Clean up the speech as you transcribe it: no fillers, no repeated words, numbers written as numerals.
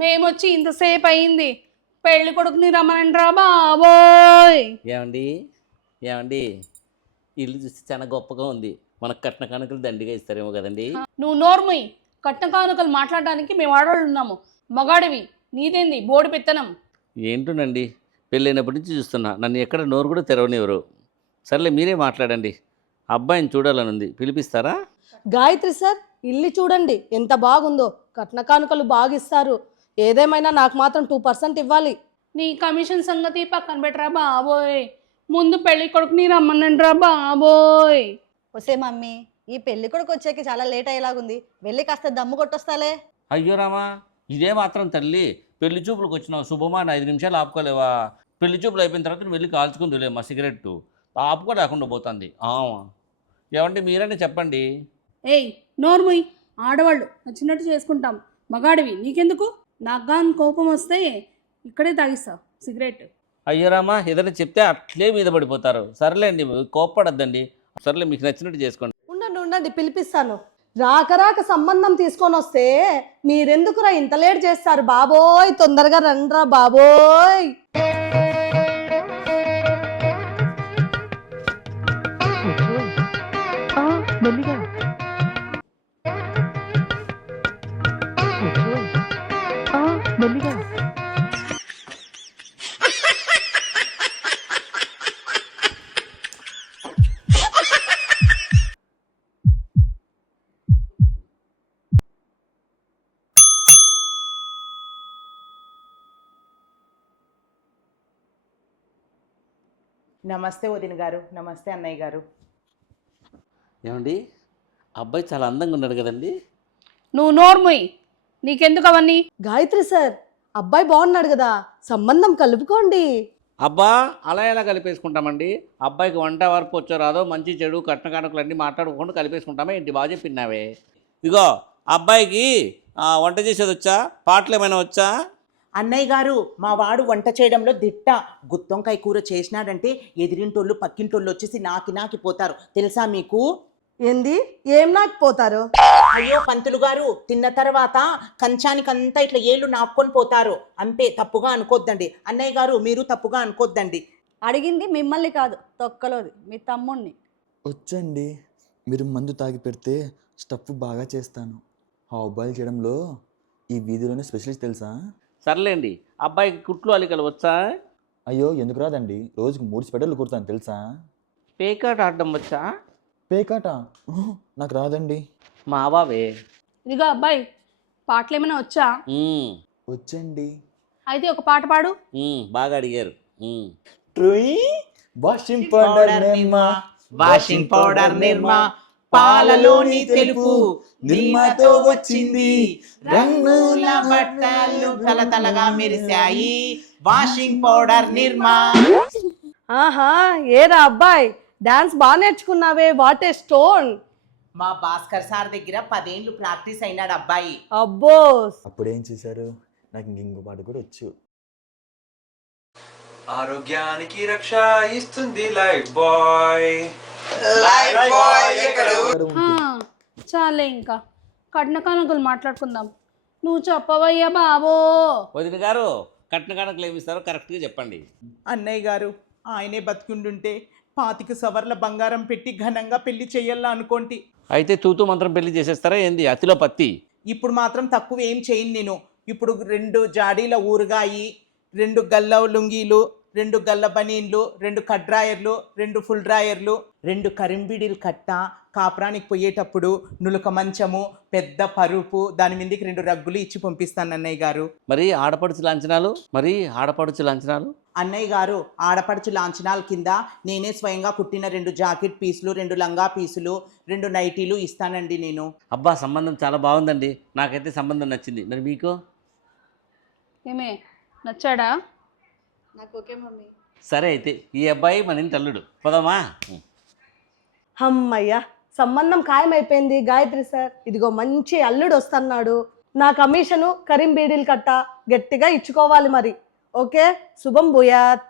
మేమొచ్చి ఇంతసేపు అయింది, పెళ్లి కొడుకుని రమ్మనంట్రా బాబోయ్. ఏమండి ఏమండి ఇల్లు చూస్తే చాలా గొప్పగా ఉంది. మనకు కట్న కానుకలు దండిగా ఇస్తారేమో కదండి. నువ్వు నోర్ముయ్. కట్న కానుకలు మాట్లాడడానికి మేము ఆడవాళ్ళు ఉన్నాము, మగాడివి నీదేంది బోడి పెత్తనం. ఏంటోనండి, పెళ్ళైనప్పటి నుంచి చూస్తున్నా, నన్ను ఎక్కడ నోరు కూడా తెరవనివ్వరు. సర్లే మీరే మాట్లాడండి. అబ్బాయిని చూడాలని ఉంది, పిలిపిస్తారా? గాయత్రి సార్, ఇల్లు చూడండి ఎంత బాగుందో. కట్న కానుకలు బాగా ఇస్తారు. ఏదేమైనా నాకు మాత్రం 2% ఇవ్వాలి. నీ కమిషన్ సంగతి పక్కన పెట్టరా బాబోయ్, ముందు పెళ్లి కొడుకుని రమ్మనంట్రా బాబోయ్. వసే మమ్మీ, ఈ పెళ్లి కొడుకు వచ్చేకి చాలా లేట్ అయ్యేలాగుంది. వెళ్ళి కాస్త దమ్ము కొట్టొస్తాలే. అయ్యో రామా, ఇదే మాత్రం తల్లి. పెళ్లి చూపులకు వచ్చినావు, శుభమా అని 5 నిమిషాలు ఆపుకోలేవా? పెళ్లి చూపులు అయిపోయిన తర్వాత నువ్వు వెళ్ళి కాల్చుకుందులే మా సిగరెట్టు. ఆపుకో రాకుండా పోతుంది. ఏమంటే మీరనే చెప్పండి. ఏయ్ నోర్ముయ్, ఆడవాళ్ళు నచ్చినట్టు చేసుకుంటాం, మగాడివి నీకెందుకు? నాకు గాని కోపం వస్తే ఇక్కడే తాగిస్తా సిగరెట్. అయ్యో రామా, ఏదైనా చెప్తే అట్లే మీద పడిపోతారు. సర్లేండి, కోప్పడద్దండి. సర్లే, మీకు నచ్చినట్టు చేసుకోండి. ఉండండి ఉండండి, పిలిపిస్తాను. రాక సంబంధం తీసుకొని వస్తే మీరెందుకురా ఇంత లేట్ చేస్తారు? బాబోయ్, తొందరగా రండ్రా బాబోయ్. నమస్తే వదిన గారు. నమస్తే అన్నయ్య గారు. ఏమండి, అబ్బాయి చాలా అందంగా ఉన్నాడు కదండి. నువ్వు నోర్ముయ్, నీకెందుకు అవన్నీ? గాయత్రి సార్, అబ్బాయి బాగున్నాడు కదా, సంబంధం కలుపుకోండి. అబ్బా, అలా ఎలా కలిపేసుకుంటామండి? అబ్బాయికి వంట వరపు వచ్చో రాదో, మంచి చెడు కట్న కానుకలు అన్నీ మాట్లాడుకుంటూ కలిపేసుకుంటామా ఏంటి? బాగా చెప్పినావే. ఇగో అబ్బాయికి వంట చేసేది వచ్చా? పాటలు ఏమైనా వచ్చా? అన్నయ్య గారు, మా వాడు వంట చేయడంలో దిట్ట. గుత్తొంకాయ కూర చేసినాడంటే ఎదిరింటోళ్ళు పక్కింటోళ్ళు వచ్చేసి నాకి పోతారు. తెలుసా మీకు? ఏంది? ఏం నాకు పోతారు? అయ్యో పంతులు గారు, తిన్న తర్వాత కంచానికంతా ఇట్లా ఏళ్ళు నాక్కొని పోతారు. అంతే, తప్పుగా అనుకోద్దండి. అన్నయ్య గారు, మీరు తప్పుగా అనుకోద్దండి. అడిగింది మిమ్మల్ని కాదు, తొక్కలోది మీ తమ్ముణ్ణి. వచ్చండి, మీరు మందు తాగి పెడితే స్టఫ్ బాగా చేస్తాను. ఆ అబ్బాయిలు చేయడంలో ఈ వీధిలోనే స్పెషలిస్ట్ తెలుసా? సర్లేండి, అబ్బాయికి కుట్లు అలికలు వచ్చా? అయ్యో, ఎందుకు రాదండి, రోజుకి 3 స్పెడర్లు కుడతాను తెలుసా? పేకాట ఆడడం వచ్చా? పేకాట నాకు రాదండి. మా బావే. ఇదిగో అబ్బాయి, పాటలు ఏమైనా వచ్చా? వచ్చండి. అయితే ఒక పాట పాడు. బాగా అడిగారు. వాషింగ్ పౌడర్ నిర్మా, వాషింగ్ పౌడర్ నిర్మా, పాలలోని తెలుపు నిర్మాతో వచ్చింది. రంగుల బట్టలు తలతలగా మెరిశాయి. వాషింగ్ పౌడర్ నిర్మా. ఆహా, ఏరా అబ్బాయి, డాన్స్ బాగా నేర్చుకున్నావే, వాట్ ఏ స్టోన్. మా భాస్కర్ సార్ దగ్గర 10 ఏళ్ళు ప్రాక్టీస్ అయినాడు అబ్బాయి. అబ్బో, అప్పుడేం చేశారు? నాకు ఇంకో పాట కూడా వచ్చు. ఆరోగ్యానికి రక్ష ఇస్తుంది లైఫ్ బాయ్. చాలే, ఇంకా కట్న కానుకలు మాట్లాడుకుందాం. నువ్వు చెప్పవయ్యా బాబో. వదిన గారు, కట్న కానుకలు ఏమి ఇస్తారో కరెక్ట్గా చెప్పండి. అన్నయ్య గారు, ఆయనే బతుకుండుంటే 25 సవర్ల బంగారం పెట్టి ఘనంగా పెళ్లి చెయ్యాలా అనుకోండి. అయితే తూతూ మంత్రం పెళ్లి చేసేస్తారా ఏంది? అతిలో పత్తి. ఇప్పుడు మాత్రం తక్కువ ఏం చేయను నేను. ఇప్పుడు 2 జాడీల ఊరగాయి, 2 గల్ల లుంగీలు, 2 గల్ల బనీన్లు, 2 కడ్రాయర్లు, 2 ఫుల్ డ్రాయర్లు, 2 కరింబిడీలు కట్ట, కాపురానికి పోయేటప్పుడు నులక మంచము, పెద్ద పరుపు, దాని మీదకి 2 రగ్గులు ఇచ్చి పంపిస్తాను అన్నయ్య గారు. మరి ఆడపడుచు లాంఛనాలు? అన్నయ్య గారు, ఆడపడుచు లాంఛనాల కింద నేనే స్వయంగా కుట్టిన 2 జాకెట్ పీసులు, 2 లంగా పీసులు, 2 నైటీలు ఇస్తానండి నేను. అబ్బా, సంబంధం చాలా బాగుందండి. నాకైతే సంబంధం నచ్చింది. మరి మీకు? ఏమే, నచ్చాడా? నాకు ఓకే మమ్మీ. సరే, అయితే ఈ అబ్బాయి మన ఇంటి అల్లుడు. పోదామా? అమ్మయ్యా, సంబంధం ఖాయమైపోయింది. గాయత్రి సార్, ఇదిగో మంచి అల్లుడు వస్తున్నాడు. నా కమిషను కరీం బీడీలు కట్ట గట్టిగా ఇచ్చుకోవాలి మరి. ఓకే, శుభం భూయాత్.